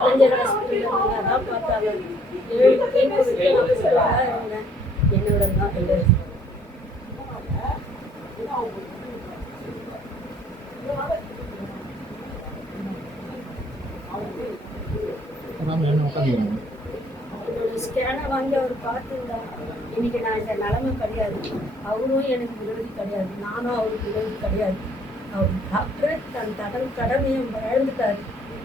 கலைஞர் ஹாஸ்பிட்டலில் தான் பார்த்தாங்க. 7 கேட்க விட்டு ஹாஸ்பிட்டலாக இருந்தேன். என்னோட தான் இது ஸ்கேனை வாங்கி அவர் பார்த்துருந்தா இன்னைக்கு நான் இந்த நிலைமை கிடையாது. அவரும் எனக்கு விரோதி கிடையாது, நானும் அவருக்கு விரோதி கிடையாது. அவர் டாக்டர் தன் கடமையை இழந்துட்டாரு.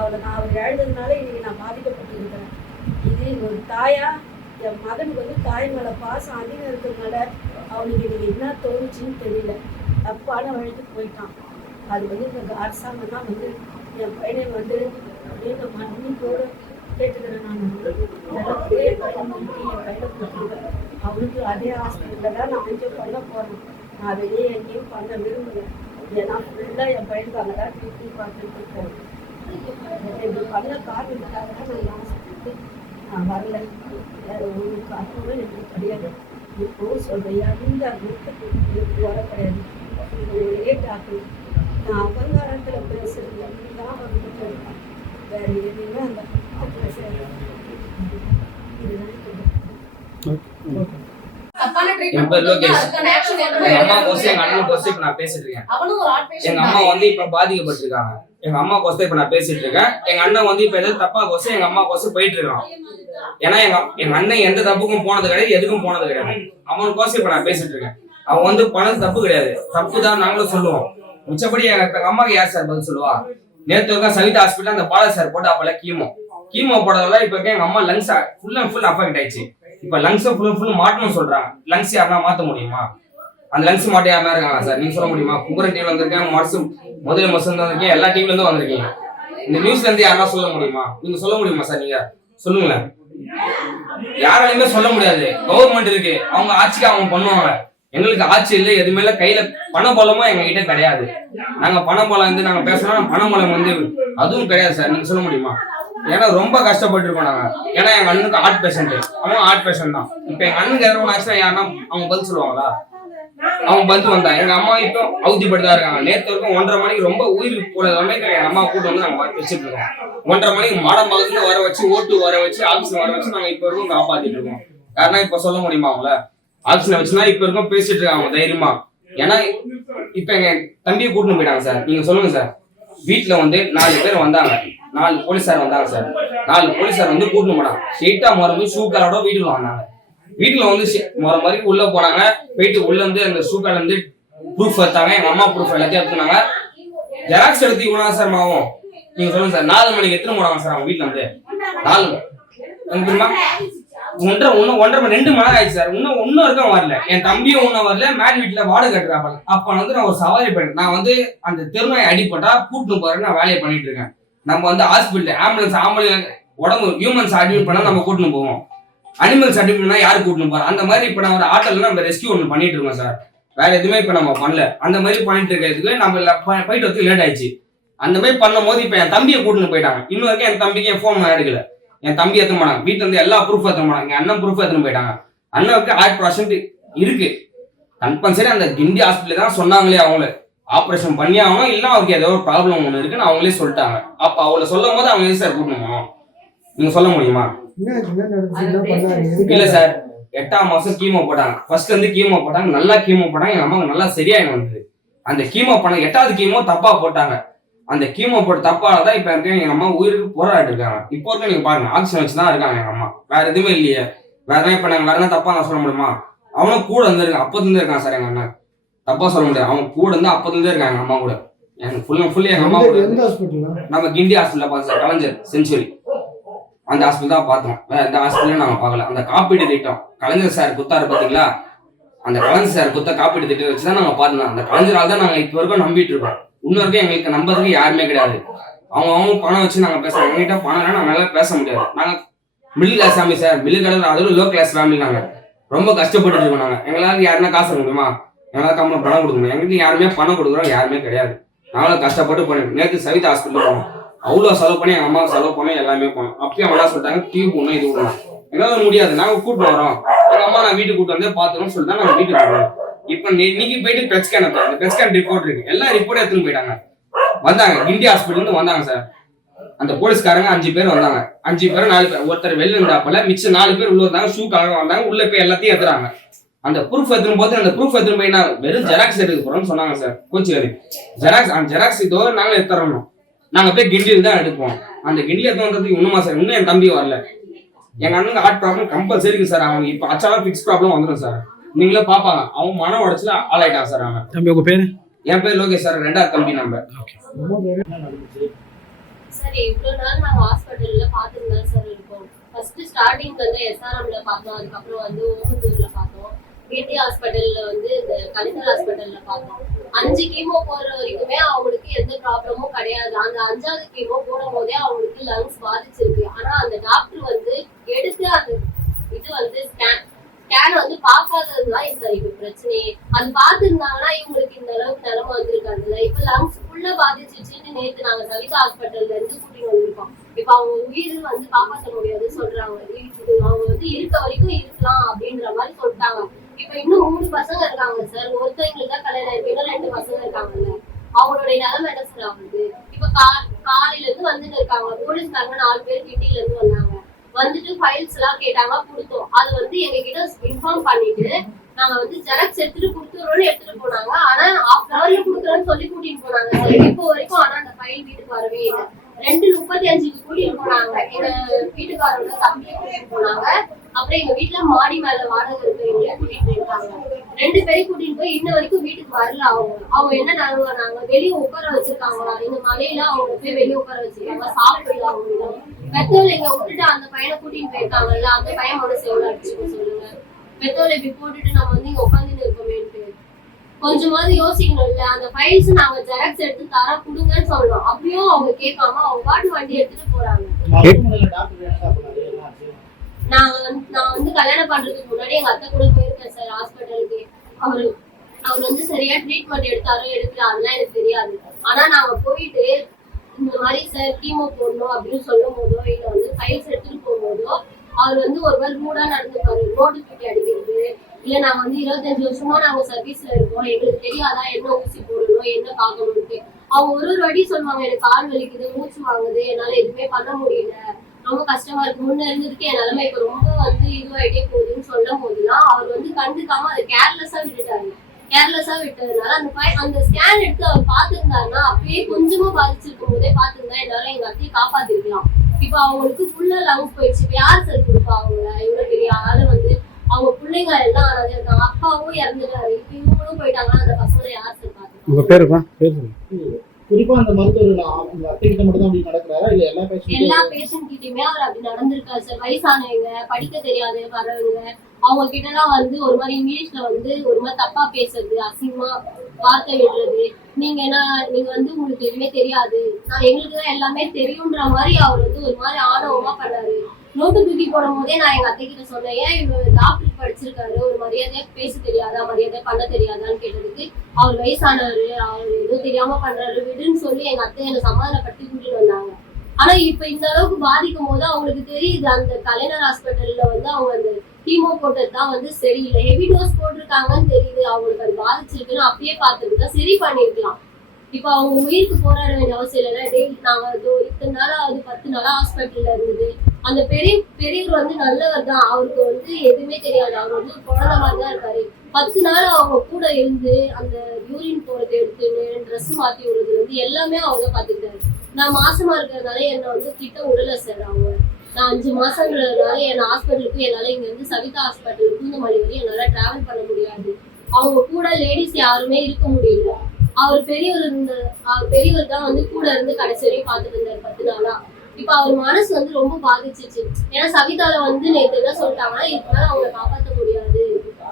அவர் இழந்ததுனால இன்னைக்கு நான் பாதிக்கப்பட்டிருக்கிறேன். இது ஒரு தாயா என் மகனுக்கு வந்து தாய் மேலே பாசம் அதிகம் இருக்கிறதுனால அவனுக்கு இன்னைக்கு என்ன தோணுச்சுன்னு தெரியல. தப்பான வழிக்கு போயிட்டான். அது வந்து இந்த அரசாங்கம் தான் வந்து என் பையனை வந்து அப்படின்னு மன்னிப்போடு கேட்டுக்கிறேன். நான் நல்லபடியே என் பையனை கொடுத்துருவேன். அவனுக்கு அதே ஹாஸ்பிட்டலில் தான் நான் அங்கே பண்ண போகிறேன். நான் வெளியே எங்கேயும் பண்ண விரும்புகிறேன். ஏன்னா ஃபுல்லாக என் பையனுக்கு அங்கே தான் ட்ரீட்மெண்ட் பார்த்துட்டு இருக்கேன். இப்படி பண்ண காரணத்துக்காக தான் நான் ஹாஸ்பிட்டலுக்கு நான் வரல. வேறு ஒரு காரணமும் எனக்கு கிடையாது. இப்போவும் சொல்கிறேன், எந்த குரூப்புக்கு வர கிடையாது. ஒரே டாக்டர் நான் அகங்காரத்தில் பேசுகிறது தான் வந்துட்டு இருக்கேன். வேறு எதுவுமே அந்த என் பேர் லோகேஷ். எங்க அம்மா கோசம் எங்க அண்ணன் கோசம் இப்ப நான் பேசிட்டு இருக்கேன். எங்க அம்மா வந்து இப்ப பாதிக்கப்பட்டிருக்காங்க. எங்க அம்மா கோசம் இப்ப நான் பேசிட்டு இருக்கேன். எங்க அண்ணன் வந்து இப்ப ஏதாவது தப்பா கோசம் எங்க அம்மா கோசம் போயிட்டு இருக்கான். ஏன்னா எங்க அண்ணன் எந்த தப்புக்கும் போனது கிடையாது, எதுக்கும் போனது கிடையாது. அவன் கோசம் இப்ப நான் பேசிட்டு இருக்கேன். அவன் வந்து பண்ணது தப்பு கிடையாது, தப்பு தான் நாங்களும் சொல்லுவோம். மிச்சப்படி எங்க அம்மாக்கு யார் சார் பதில் சொல்லுவா? நேற்று சவிதா ஹாஸ்பிட்டல் அந்த பாலா சார் போட்டு அப்பல கீமோ போடுறதால இப்ப எங்க அம்மா lungs full and full affect ஆயிடுச்சு. இப்ப லங்ஸ் ஃபுல் மாட்டணும்னு சொல்றாங்க. லங்ஸ் யாருன்னா மாத்த முடியுமா? அந்த லங்ஸ் மாட்ட யாருனா இருக்காங்க சார்? நீங்க சொல்ல முடியுமா? கும்பரன் டீம்ல வந்திருக்கேன், முதல்ல மசந்து வந்திருக்கேன், எல்லா டீம்ல இருந்து வந்திருக்கீங்க. இந்த நியூஸ்ல இருந்து யாருன்னா சொல்ல முடியுமா? நீங்க சொல்ல முடியுமா சார்? நீங்க சொல்லுங்களேன். யாராலையுமே சொல்ல முடியாது. கவர்மெண்ட் இருக்கு, அவங்க ஆட்சிக்கு அவங்க பண்ணுவாங்க. எங்களுக்கு ஆட்சி இல்லை, எதுவுமே இல்லை. கையில பணபலமும் எங்க கிட்ட கிடையாது. நாங்க பணபலம் வந்து நாங்க பேசணும், பணபலம் வந்து அதுவும் கிடையாது சார். நீங்க சொல்ல முடியுமா? ஏன்னா ரொம்ப கஷ்டப்பட்டு இருக்கோம் நாங்க. ஏன்னா எங்க அண்ணனுக்கு ஹார்ட் பேஷண்ட், அவன் ஹார்ட் பேஷண்ட் தான். இப்ப எங்க அண்ணனுக்கு யாரும் ஆச்சுன்னா யாருன்னா அவங்க பதில் சொல்லுவாங்களா? அவங்க பதில் வந்தா எங்க அம்மா இப்போ அவதிப்பட்டு தான் இருக்காங்க. நேற்று வரைக்கும் 1:30 மணிக்கு ரொம்ப உயிர் போன சமயத்துல எங்க அம்மா கூட்டு வந்து நாங்க வச்சுட்டு இருக்கோம். 1:30 மணிக்கு மாடம் பக்கத்துல வர வச்சு, ஓட்டு வர வச்சு, ஆக்சிஜன் வர வச்சு நாங்க இப்ப வரைக்கும் காப்பாத்திட்டு இருக்கோம். யாருன்னா இப்ப சொல்ல முடியுமா அவங்கள? ஆக்சிஜன் வச்சுனா இப்ப வரைக்கும் பேசிட்டு இருக்காங்க தைரியமா. ஏன்னா இப்ப எங்க தம்பியை கூட்டின்னு போயிட்டாங்க சார். நீங்க சொல்லுங்க சார். வீட்டுல வந்து 4 பேர் வந்தாங்க, 4 போலீஸார் வந்தாங்க சார். 4 போலீஸார் வந்து கூட்டின்னு போனாங்க. ஸ்ட்ரெயிட்டா மறுபடியும் ஷூக்காரோட வீட்டுல வந்தாங்க. வீட்டுல வந்து மாதிரி உள்ள போனாங்க. போயிட்டு உள்ள வந்து அந்த ஷூக்கார்ல இருந்து ப்ரூஃப் எடுத்தாங்க. எங்க அம்மா ப்ரூஃப் எல்லாத்தையும் எடுத்துனாங்க. ஜெராக்ஸ் எடுத்து இவ்வளவு சார் மாவும். நீங்க சொல்லுங்க சார். 4 மணிக்கு எத்தனை போனாங்க சார் அவங்க வீட்டுல இருந்து? 4 தெரியுமா? 1:30 மணி 2 மணி ஆயிடுச்சு சார். இன்னும் இருக்க வரல. என் தம்பியும் இன்னும் வரல. மேல் வீட்டுல வாடகை கட்டுறாங்க. அப்ப வந்து நான் ஒரு சவாரி பண்ணேன். நான் வந்து அந்த தெருநாய் அடிப்பட்டா கூட்டிட்டு போறேன்னு நான் வேலையை பண்ணிட்டு இருக்கேன். நம்ம வந்து ஹாஸ்பிட்டல் ஆம்புலன்ஸ் உடம்பு ஹியூமன்ஸ் அட்மிட் பண்ணா நம்ம கூட்டின்னு போவோம். அனிமல்ஸ் அட்மிட் பண்ணா யாரு கூட்டின்னு போறோம்? அந்த மாதிரி இப்ப நான் ஒரு ஆட்டோல நம்ம ரெஸ்கியூ ஒன்று பண்ணிட்டு இருக்கோம் சார். வேற எதுவுமே இப்ப நம்ம பண்ணல. அந்த மாதிரி பண்ணிட்டு இருக்கிறதுக்கு நம்ம போயிட்டு வந்து லேட் ஆயிடுச்சு. அந்த மாதிரி பண்ணும் போது இப்ப என் தம்பியை கூட்டின்னு போயிட்டாங்க. இன்னும் வரைக்கும் என் தம்பிக்கு என் போன் எடுக்கல. என் தம்பி எடுத்துன்னு போனாங்க. வீட்டுல இருந்து எல்லா ப்ரூஃப் எடுத்துன்னு போனாங்க. என் அண்ணன் ப்ரூஃப் எடுத்துன்னு போயிட்டாங்க. அண்ணனுக்கு 100% இருக்கு. கம்பல்சரி அந்த கிண்டி ஹாஸ்பிட்டல் தான் சொன்னாங்களே அவங்களே ஆப்ரேஷன் பண்ணி ஆகணும், இல்லைன்னா அவருக்கு ஏதோ ஒரு ப்ராப்ளம் ஒன்று இருக்குன்னு அவங்களே சொல்லிட்டாங்க. அப்ப அவளை சொல்லும் போது அவங்க சார் கூட்டணும். நீங்க சொல்ல முடியுமா? இல்ல சார், 8ஆம் மாசம் கீமோ போட்டாங்க. ஃபர்ஸ்ட் வந்து கீமோ போட்டாங்க, நல்லா கீமோ போட்டாங்க. எங்க அம்மாவுக்கு நல்லா சரியாயின்னு வந்தது. அந்த கீமோ பண்ண 8வது கீமோ தப்பா போட்டாங்க. அந்த கீமோ போட்டு தப்பாலதான் இப்ப எங்க அம்மா உயிருக்கு போராடிட்டு இருக்காங்க. இப்போ இருக்க நீங்க பாருங்க, ஆக்சிஜன் வச்சுதான் இருக்காங்க எங்க அம்மா. வேற எதுவுமே இல்லையே. வேற இப்ப நாங்க வேற தப்பா நான் சொல்ல முடியுமா? அவனும் கூட இருந்திருக்கான், அப்பத்துல இருக்கான் சார். எங்க அண்ணன் தப்பா சொல்ல முடியாது. அவங்க கூட இருந்து அப்பத்துல இருக்காங்க எங்க அம்மா கூட. எனக்கு ஃபுல் அண்ட் ஃபுல்லி எங்க அம்மா கூட. நம்ம கிண்டி ஹாஸ்பிட்டல் பார்த்தோம் சார், கலைஞர் செஞ்சுரி அந்த ஹாஸ்பிட்டல் தான் பார்த்தோம். வேற எந்த ஹாஸ்பிட்டலும் நாங்க பார்க்கல. அந்த காப்பீடு திட்டம் கலைஞர் சார் குத்தாரு பாத்தீங்களா? அந்த கலைஞர் சார் குத்த காப்பீடு திட்டம் வச்சுதான் நாங்க பார்த்தோம். அந்த கலைஞரால் தான் நாங்க இப்ப வரைக்கும் நம்பிட்டு இருக்கோம். இன்னும் வரைக்கும் எங்களுக்கு நம்புறதுக்கு யாருமே கிடையாது. அவங்க பணம் வச்சு நாங்க பேசுறோம். எங்ககிட்ட பணம் இல்லைன்னா நாங்க பேச முடியாது. நாங்க middle class family sir. Middle class அதோட லோ கிளாஸ் ஃபேமிலி. நாங்க ரொம்ப கஷ்டப்பட்டு இருக்கோம். நாங்க எங்களால யாருன்னா காசு கொடுக்குமா? எங்களால கம்மி பணம் கொடுக்கணும். எங்களுக்கு யாருமே பணம் கொடுக்குறோம் யாருமே கிடையாது. நாங்களும் கஷ்டப்பட்டு போனோம். நேற்று சவிதா ஹாஸ்பிட்டல் போனோம். அவ்வளோ செலவு பண்ணி எங்க அம்மாவுக்கு செலவு பண்ணோம், எல்லாமே போனோம். அப்பயும் அவங்க என்ன சொல்லிட்டாங்க, டியூப் ஒன்றும் இது விடணும். எங்களால முடியாது, நாங்க கூப்பிட்டு வரோம். எங்க அம்மா நான் வீட்டுக்கு கூட்டு வந்து பாத்துறோம்னு சொல்லிட்டு நாங்க வீட்டுக்கு வரோம். இப்ப இன்னைக்கு போயிட்டு பெட் ஸ்கேன் ரிப்போர்ட் இருக்கு. எல்லா ரிப்போர்ட் எடுத்துன்னு போயிட்டாங்க. வந்தாங்க கிண்டி ஹாஸ்பிட்டல் இருந்து வந்தாங்க சார். அந்த போலீஸ்காரங்க 5 பேர் வந்தாங்க. 5 பேர் 4 பேர், ஒருத்தர் வெளில இருந்தாப்பல, மிச்சம் 4 பேர் உள்ள வந்தாங்க. ஷூ கலங்க வந்தாங்க. உள்ள போய் எல்லாத்தையும் எடுத்துறாங்க. அந்த ப்ரூஃப் எடுத்துன்னு போது அந்த ப்ரூஃப் எடுத்துன்னு போய் நான் வெறும் ஜெராக்ஸ் எடுக்க போறோம்னு சொன்னாங்க சார். கோச்சிக்காரு ஜெராக்ஸ் இதோ நாங்க எடுத்துறோம். நாங்க போய் கிண்டியில் தான் எடுப்போம். அந்த கிண்டியில் எடுத்து வந்ததுக்கு இன்னுமா சார், இன்னும் என் தம்பி வரல. எங்க அண்ணனுக்கு ஹார்ட் ப்ராப்ளம் கம்பல்சரி இருக்கு சார். அவனுக்கு இப்போ அச்சாலும் ஃபிக்ஸ் ப்ராப்ளம் வந்துடும் சார். நீங்களே பாப்பாங்க. அவன் மன உடச்சுல ஆளாயிட்டான் சார். அவன் தம்பி உங்க பேரு? என் பேர் லோகேஷ் சார். 2வது தம்பி நம்ம. சார் இவ்வளோ நாள் நாங்கள் ஹாஸ்பிட்டல்ல பார்த்துட்டு தான் சார் இருக்கோம். ஃபர்ஸ்ட் ஸ்டார்டிங் வந்து எஸ்ஆர்எம்ல பார்த்தோம், அதுக்கப்புறம் வந்து ஓமந்தூர்ல பார்த்தோம், பிடி ஹாஸ்பிட்டல்ல வந்து இந்த கலைஞர் ஹாஸ்பிட்டல்ல பார்த்தோம். 5 கீமோ போற வரைக்குமே அவங்களுக்கு எந்த ப்ராப்ளமும் கிடையாது. அந்த 5வது கீமோ போடும் போதே அவங்களுக்கு லங்ஸ் பாதிச்சிருக்கு. ஆனா அந்த டாக்டர் வந்து எடுத்து அந்த இது வந்து ஸ்கேன் வந்து பார்க்காததுதான் சார் இப்ப பிரச்சனையே. அது பார்த்துருந்தாங்கன்னா இவங்களுக்கு இந்த அளவுக்கு நிலைமை வந்திருக்காதுல்ல. இப்ப லங்ஸ் ஃபுல்லா பாதிச்சிருச்சுன்னு நேற்று நாங்க சவிதா ஹாஸ்பிட்டல்ல இருந்து கூட்டிட்டு வந்திருக்கோம். இப்ப அவங்க உயிர் வந்து காப்பாற்ற முடியாதுன்னு சொல்றாங்க. அவங்க வந்து இருக்க வரைக்கும் இருக்கலாம் அப்படின்ற மாதிரி சொல்லிட்டாங்க. இப்ப இன்னும் 3 பசங்க இருக்காங்க சார். ஒருத்தவங்களுக்கு தான் கல்யாணம் இருக்கு, இன்னும் 2 பசங்க இருக்காங்கல்ல. அவங்களுடைய நிலைமை என்ன சார் ஆகுது? இப்ப காலையில இருந்து வந்துட்டு இருக்காங்க. போலீஸ்காரங்க 4 பேர் கிண்டியில இருந்து வந்தாங்க. வந்துட்டு ஃபைல்ஸ் எல்லாம் கேட்டாங்க, கொடுத்தோம். அது வந்து எங்க கிட்ட இன்ஃபார்ம் பண்ணிட்டு நாங்க வந்து ஜெராக்ஸ் எடுத்துட்டு கொடுத்துறோம்னு எடுத்துட்டு போனாங்க. ஆனா 1/2 hourல கொடுக்குறோம்னு சொல்லி கூட்டிட்டு போனாங்க சார். இப்போ வரைக்கும் ஆனா அந்த ஃபைல் வீட்டுக்கு வரவே இல்லை. 2:35 கூட்டிட்டு போனாங்க. எங்க வீட்டுக்காரோட தம்பியை கூட்டிட்டு போனாங்க. அப்புறம் எங்க வீட்டுல மாடி மேல வாடகை இருக்கிறவங்களே கூட்டிட்டு போயிருக்காங்க. 2 பேரையும் கூட்டிட்டு போய் இன்ன வரைக்கும் வீட்டுக்கு வரல. அவங்க என்ன நாங்க வெளியே உட்கார வச்சிருக்காங்களா, இந்த மலையில அவங்க போய் வெளியே உட்கார வச்சிருக்காங்க, சாப்பிடல. அவங்க பெத்தோல் எங்க விட்டுட்டு அந்த பையனை கூட்டிட்டு போயிருக்காங்கல்ல, அந்த பையன் மனசு எவ்வளவு அடிச்சுக்கோ சொல்லுங்க. பெத்தோல் இப்படி போட்டுட்டு நம்ம வந்து இங்க உட்காந்துட்டு இருக்கோமேன்ட்டு கொஞ்சமாவது யோசிக்கணும்ல. அந்த ஃபைல்ஸ் நாங்க ஜெராக்ஸ் எடுத்து தர கொடுங்கன்னு சொல்றோம். அப்படியும் அவங்க கேட்காம அவங்க பாட்டு வண்டி எடுத்துட்டு போறாங்க. நான் வந்து கல்யாணம் பண்றதுக்கு முன்னாடி எங்க அத்தை கூட போயிருக்கேன் சார் ஹாஸ்பிட்டலுக்கு. அவர் வந்து சரியா ட்ரீட்மெண்ட் எடுத்தாரோ எடுக்கல அதெல்லாம் எனக்கு தெரியாது. ஆனா நாங்க போயிட்டு இந்த மாதிரி சார் கீமோ போடணும் அப்படின்னு சொல்லும் போதோ இல்ல வந்து ஃபைல்ஸ் எடுத்துட்டு போகும்போதோ அவர் வந்து ஒருவர் ரூடா நடந்துப்பாரு. ரோடு தூக்கி அடிக்கிறது, இல்ல நாங்க வந்து 25 வருஷமா நாங்க சர்வீஸ்ல இருக்கோம், எங்களுக்கு தெரியாதா என்ன ஊசி போடணும் என்ன பார்க்கணும்ட்டு. அவங்க ஒரு வாட்டி சொல்லுவாங்க, எனக்கு கால் வலிக்குது, மூச்சு வாங்குது, என்னால எதுவுமே பண்ண முடியல, ரொம்ப கஷ்டமா இருக்கு, முன்ன இருந்ததுக்கு என் நிலைமை இப்ப ரொம்ப வந்து இதுவாயிட்டே போகுதுன்னு சொல்லும் போதுதான் அவர் வந்து கண்டுக்காம அதை கேர்லெஸ்ஸா விட்டுட்டாரு. கேர்லெஸ்ஸா விட்டதுனால அந்த ஸ்கேன் எடுத்து அவர் பாத்துருந்தாருன்னா அப்பயே கொஞ்சமா பாதிச்சிருக்கும் போதே பாத்துருந்தா எல்லாரும் எங்க அத்தையை காப்பாத்திருக்கலாம். இப்ப அவங்களுக்கு ஃபுல்லா லங்ஸ் போயிடுச்சு. இப்ப யார் சார் கொடுப்பா அவங்கள? இவ்வளவு பெரிய ஆளு வந்து அவங்க பிள்ளைங்க எல்லாம் இருக்காங்க, அப்பாவும் இறந்துட்டாரு, இப்ப இவங்களும் போயிட்டாங்கன்னா அந்த பசங்களை யார் சார் பாத்துருக்காங்க? உங்க பேரு? குறிப்பா அந்த மருத்துவர் அத்தைகிட்ட மட்டும் தான் அப்படி நடக்கிறாரா இல்ல எல்லா பேஷண்ட் கிட்டயுமே அவர் அப்படி நடந்திருக்காரு சார். வயசானவங்க, படிக்க தெரியாத வரவங்க, அவங்க கிட்ட எல்லாம் வந்து ஒரு மாதிரி இங்கிலீஷ்ல வந்து ஒரு மாதிரி தப்பா பேசுறது, அசிங்கமா வார்த்தை விடுறது, நீங்க வந்து உங்களுக்கு எதுவுமே தெரியாது, எங்களுக்கு தான் எல்லாமே தெரியும்ன்ற மாதிரி அவர் வந்து ஒரு மாதிரி ஆணவமா பண்ணாரு. நோட்டு தூக்கி போடும் போதே நான் எங்க அத்தை கிட்ட சொன்னேன், ஏன் இவர் டாக்டர் படிச்சிருக்காரு, ஒரு மரியாதையா பேச தெரியாதா, மரியாதை பண்ண தெரியாதான்னு கேட்டதுக்கு அவர் வயசானவரு, அவர் எதுவும் தெரியாம பண்றாரு விடுன்னு சொல்லி எங்க அத்தை என்னை சமாதானப்படுத்தி கூட்டிட்டு வந்தாங்க. ஆனா இப்ப இந்த அளவுக்கு பாதிக்கும் போது அவங்களுக்கு தெரியுது அந்த கலைஞர் ஹாஸ்பிட்டல்ல வந்து அவங்க அந்த கீமோ போட்டதுதான் வந்து சரியில்லை, ஹெவி டோஸ் போட்டிருக்காங்கன்னு தெரியுது, அவங்களுக்கு அது பாதிச்சிருக்குன்னு அப்பயே பார்த்துருந்தா சரி பண்ணிருக்கலாம். இப்ப அவங்க உயிருக்கு போராட வேண்டிய அவசியம் இல்லை. டெய்லி நாங்க இத்தனை நாளா 10 நாளா ஹாஸ்பிட்டல்ல இருந்தது. அந்த பெரியவர் வந்து நல்லவர் தான், அவருக்கு வந்து எதுவுமே தெரியாது, அவர் வந்து குழந்தை மாதிரிதான் இருக்காரு. 10 நாள் அவங்க கூட இருந்து அந்த யூரின் போறது எடுத்துன்னு ட்ரெஸ் மாத்தி விடுறது வந்து எல்லாமே அவங்க தான் பாத்துக்கிட்டாரு. நான் மாசமா இருக்கிறதுனால என்னை வந்து கிட்ட விடல சார். அவங்க நான் 5 மாசம்ன்றதுனால என்ன ஹாஸ்பிட்டலுக்கு என்னால இங்க இருந்து சவிதா ஹாஸ்பிட்டல் பூந்தமல்லி வரையும் என்னால டிராவல் பண்ண முடியாது. அவங்க கூட லேடிஸ் யாருமே இருக்க முடியல. அவர் பெரியவர் தான் வந்து கூட இருந்து கடைசி வரையும் பார்த்துட்டு இருந்தாரு 10 நாளா. இப்ப அவர் மனசு வந்து ரொம்ப பாதிச்சிச்சு. ஏன்னா சவிதால வந்து நேற்று என்ன சொல்லிட்டாங்கன்னா, இதனால அவங்களை காப்பாற்ற முடியாது,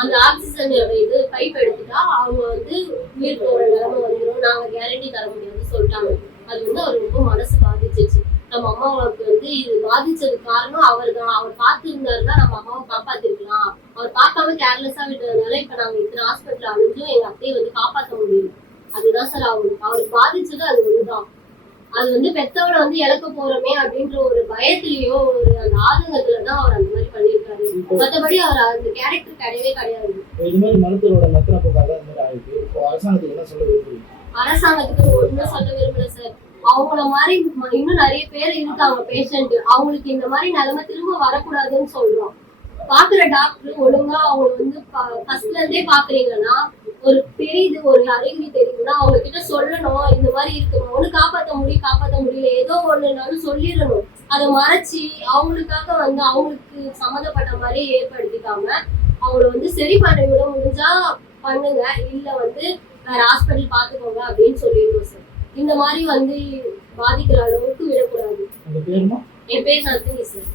அந்த ஆக்சிஜன் இது பைப் எடுத்துட்டா அவங்க வந்து உயிர் போற நிலைமை வந்துடும், நாங்க கேரண்டி தர முடியாதுன்னு சொல்லிட்டாங்க. அது வந்து அவர் ரொம்ப மனசு பாதிச்சிச்சு. நம்ம அம்மாவுக்கு வந்து இது பாதிச்சதுக்கு காரணம் அவர் தான். அவர் பார்த்துருந்தாருன்னா நம்ம அம்மாவை காப்பாத்திருக்கலாம். அவர் பார்க்காம கேர்லெஸ்ஸா விட்டதுனால இப்ப நாங்க இத்தனை ஹாஸ்பிட்டல் அழிஞ்சும் எங்க அத்தையை வந்து காப்பாற்ற முடியல. அதுதான் சார் அவருக்கு பாதிச்சது. அது ஒண்ணுதான். அது வந்து பெத்தவளை வந்து இழக்க போறோமே அப்படின்ற ஒரு பயத்திலயோ ஒரு அந்த ஆதங்கத்துலதான் அவர் அந்த மாதிரி பண்ணிருக்காரு. மற்றபடி அவர் அந்த கேரக்டர் கிடையவே கிடையாது. இது மாதிரி மருத்துவரோட லட்சண போக்காக இந்த மாதிரி ஆயிடுச்சு. இப்போ அரசாங்கத்துக்கு என்ன சொல்ல விரும்புறீங்க? அரசாங்கத்துக்கு ஒண்ணும் சொல்ல விரும்பல சார். அவங்கள மாதிரி இன்னும் நிறைய பேர் இருக்காங்க பேஷண்ட். அவங்களுக்கு இந்த மாதிரி நிலைமை திரும்ப வரக்கூடாதுன்னு சொல்றோம். பாக்குற டாக்டர் ஒழுங்கா அவங்க வந்து ஃபர்ஸ்ட்ல இருந்தே பாக்குறீங்கன்னா ஒரு தெரியுது, ஒரு அறிகுறி தெரியுதுன்னா அவங்க கிட்ட சொல்லணும். இந்த மாதிரி இருக்கணும், ஒண்ணு காப்பாற்ற முடியல, ஏதோ ஒண்ணுனாலும் சொல்லிடணும். அதை மறைச்சு அவங்களுக்காக வந்து அவங்களுக்கு சம்மந்தப்பட்ட மாதிரி ஏற்படுத்திக்காம அவங்கள வந்து சரி பண்ண விட முடிஞ்சா பண்ணுங்க, இல்ல வந்து வேற ஹாஸ்பிட்டல் பாத்துக்கோங்க அப்படின்னு சொல்லிடுவோம் சார். இந்த மாதிரி வந்து பாதிக்கிற அளவுக்கு விடக்கூடாது. உங்க பேருமா? என் பேர் நந்தினி சார்.